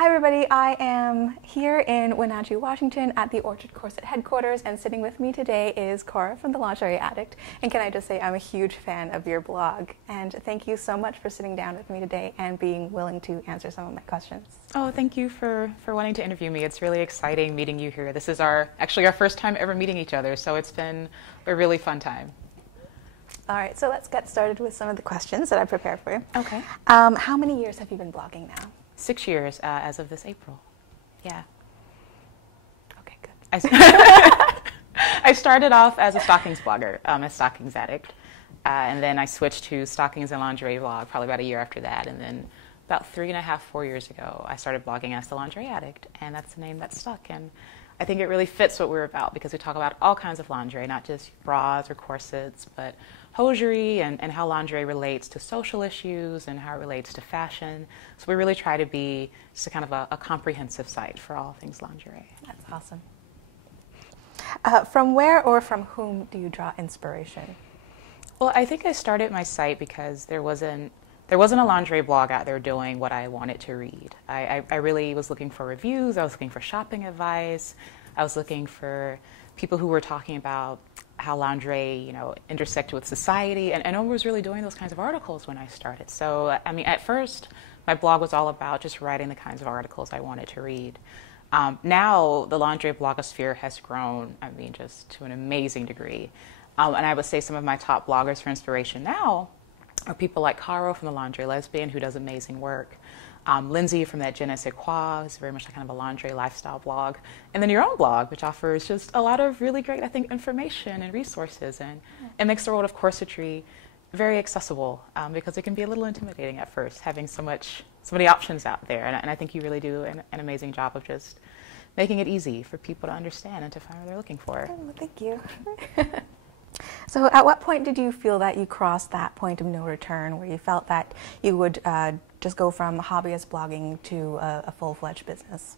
Hi everybody, I am here in Wenatchee, Washington at the Orchard Corset Headquarters, and sitting with me today is Cora from the Lingerie Addict. And can I just say I'm a huge fan of your blog, and thank you so much for sitting down with me today and being willing to answer some of my questions. Oh, thank you for wanting to interview me. It's really exciting meeting you here. This is actually our first time ever meeting each other, so it's been a really fun time. All right, so let's get started with some of the questions that I prepared for you. Okay. How many years have you been blogging now? 6 years as of this April. Yeah. Okay, good. I started off as a stockings blogger, a stockings addict, and then I switched to stockings and lingerie blog probably about a year after that, and then about 3.5, 4 years ago, I started blogging as the Lingerie Addict, and that's the name that stuck. And I think it really fits what we're about because we talk about all kinds of lingerie, not just bras or corsets, but hosiery and how lingerie relates to social issues and how it relates to fashion. So we really try to be just a kind of a comprehensive site for all things lingerie. That's awesome. From where or from whom do you draw inspiration? Well, I think I started my site because there wasn't a lingerie blog out there doing what I wanted to read. I really was looking for reviews, I was looking for shopping advice, I was looking for people who were talking about how lingerie, intersected with society, and no one was really doing those kinds of articles when I started. So, I mean, at first, my blog was all about just writing the kinds of articles I wanted to read. Now, the lingerie blogosphere has grown, just to an amazing degree. And I would say some of my top bloggers for inspiration now are people like Cora from the Lingerie Lesbian, who does amazing work. Lindsay from that Je ne sais quoi, who's very much kind of a lingerie lifestyle blog. And then your own blog, which offers just a lot of really great, I think, information and resources. And it makes the world of corsetry very accessible because it can be a little intimidating at first, having so many options out there. And I think you really do an amazing job of just making it easy for people to understand and to find what they're looking for. Oh, thank you. So at what point did you feel that you crossed that point of no return where you felt that you would just go from hobbyist blogging to a full-fledged business?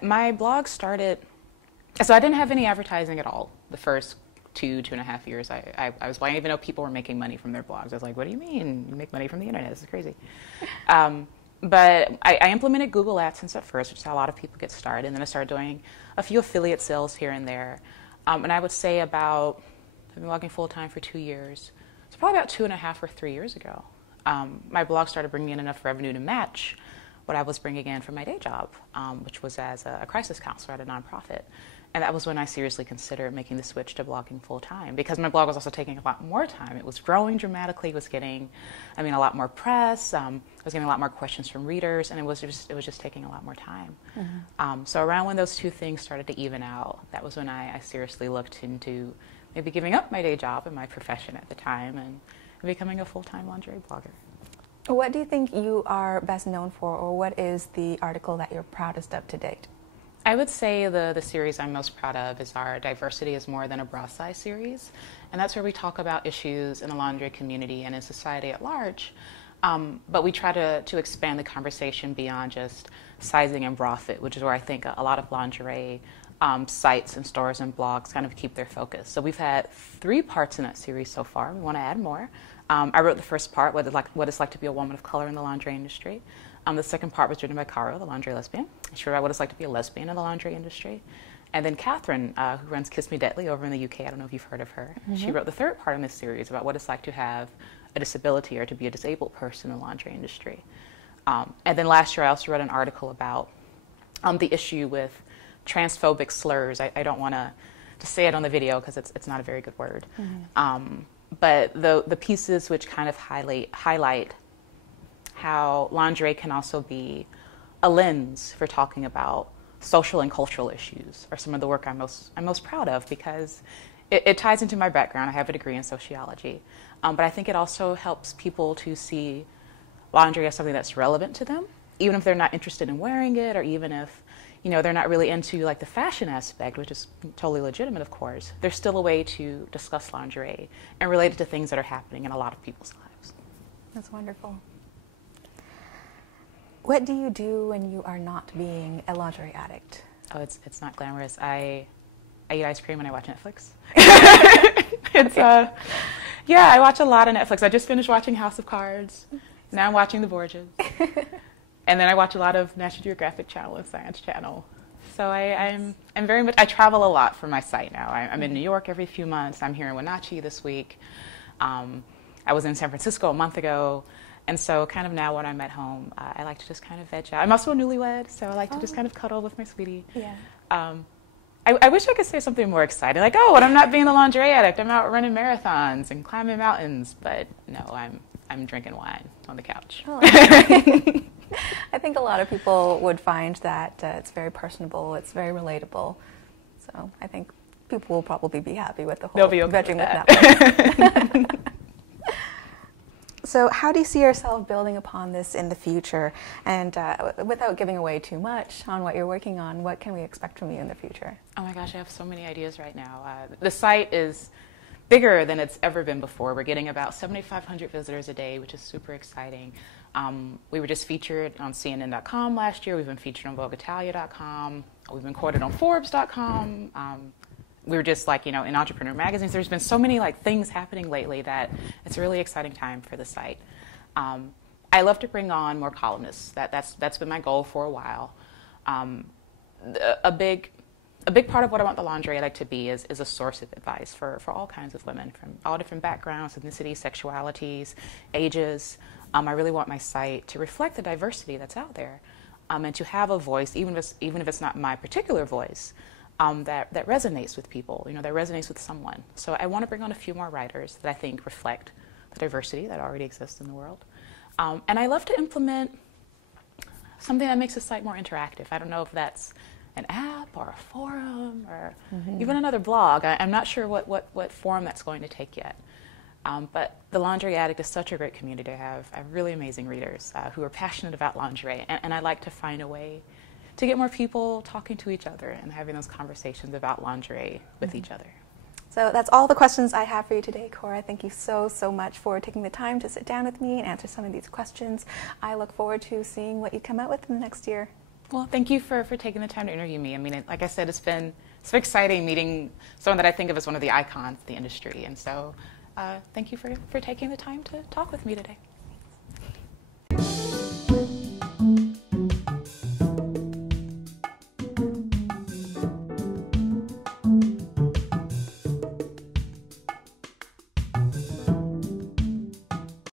My blog started, so I didn't have any advertising at all the first 2.5 years. I was blogging, even though people were making money from their blogs. I was like, what do you mean? You make money from the internet? This is crazy. But I implemented Google AdSense at first, which is how a lot of people get started. And then I started doing a few affiliate sales here and there. And I would say I've been blogging full-time for 2 years. It's probably about 2.5 or 3 years ago. My blog started bringing in enough revenue to match what I was bringing in from my day job, which was as a crisis counselor at a nonprofit. And that was when I seriously considered making the switch to blogging full-time because my blog was also taking a lot more time. It was growing dramatically, it was getting, a lot more press, I was getting a lot more questions from readers, and it was just taking a lot more time. Mm-hmm. So around when those two things started to even out, that was when I seriously looked into maybe giving up my day job and my profession at the time and becoming a full-time lingerie blogger. What do you think you are best known for, or what is the article that you're proudest of to date? I would say the series I'm most proud of is our Diversity is More Than a Bra Size series. And that's where we talk about issues in the lingerie community and in society at large. But we try to expand the conversation beyond just sizing and bra fit, which is where I think a lot of lingerie sites and stores and blogs kind of keep their focus. So we've had 3 parts in that series so far. We want to add more. I wrote the first part, what it's like to be a woman of color in the lingerie industry. The second part was written by Cora, the lingerie lesbian. She wrote what it's like to be a lesbian in the lingerie industry. And then Catherine, who runs Kiss Me Deadly over in the UK, I don't know if you've heard of her. Mm-hmm. She wrote the third part in this series about what it's like to have a disability or to be a disabled person in the lingerie industry. And then last year I also wrote an article about the issue with transphobic slurs. I don't want to say it on the video because it's not a very good word. Mm-hmm. But the pieces which kind of highlight how lingerie can also be a lens for talking about social and cultural issues are some of the work I'm most proud of because it ties into my background. I have a degree in sociology. But I think it also helps people to see lingerie as something that's relevant to them, even if they're not interested in wearing it or even if they're not really into like the fashion aspect, which is totally legitimate, of course. There's still a way to discuss lingerie and relate it to things that are happening in a lot of people's lives. That's wonderful. What do you do when you are not being a lingerie addict? Oh, it's not glamorous. I eat ice cream and I watch Netflix. I watch a lot of Netflix. I just finished watching House of Cards. Now I'm watching The Borgias. And then I watch a lot of National Geographic Channel and Science Channel. So I'm very much, I travel a lot for my site now. I'm in New York every few months. I'm here in Wenatchee this week. I was in San Francisco a month ago. And so kind of now when I'm at home, I like to just kind of veg out. I'm also a newlywed, so I like to just kind of cuddle with my sweetie. Yeah. I wish I could say something more exciting, like, oh, when I'm not being the lingerie addict, I'm out running marathons and climbing mountains. But no, I'm drinking wine on the couch. Oh, I think a lot of people would find that it's very personable, it's very relatable. So I think people will probably be happy with the whole vegging with Netflix. So how do you see yourself building upon this in the future? And without giving away too much on what you're working on, what can we expect from you in the future? Oh my gosh, I have so many ideas right now. The site is bigger than it's ever been before. We're getting about 7,500 visitors a day, which is super exciting. We were just featured on CNN.com last year. We've been featured on VogueItalia.com. We've been quoted on Forbes.com. We were just in entrepreneur magazines. There's been so many things happening lately that it's a really exciting time for the site. I love to bring on more columnists. That's been my goal for a while. A big part of what I want the Lingerie Addict to be is a source of advice for all kinds of women from all different backgrounds, ethnicities, sexualities, ages. I really want my site to reflect the diversity that's out there, and to have a voice, even if it's not my particular voice, that resonates with people, that resonates with someone. So I want to bring on a few more writers that I think reflect the diversity that already exists in the world. And I love to implement something that makes the site more interactive. I don't know if that's an app or a forum or even another blog. I'm not sure what form that's going to take yet. But the Lingerie Addict is such a great community to have. I have really amazing readers who are passionate about lingerie, and I like to find a way to get more people talking to each other and having those conversations about lingerie with each other. So that's all the questions I have for you today, Cora. Thank you so much for taking the time to sit down with me and answer some of these questions. I look forward to seeing what you come out with in the next year. Well, thank you for taking the time to interview me. I mean, like I said, it's been exciting meeting someone that I think of as one of the icons of the industry. And so thank you for taking the time to talk with me today.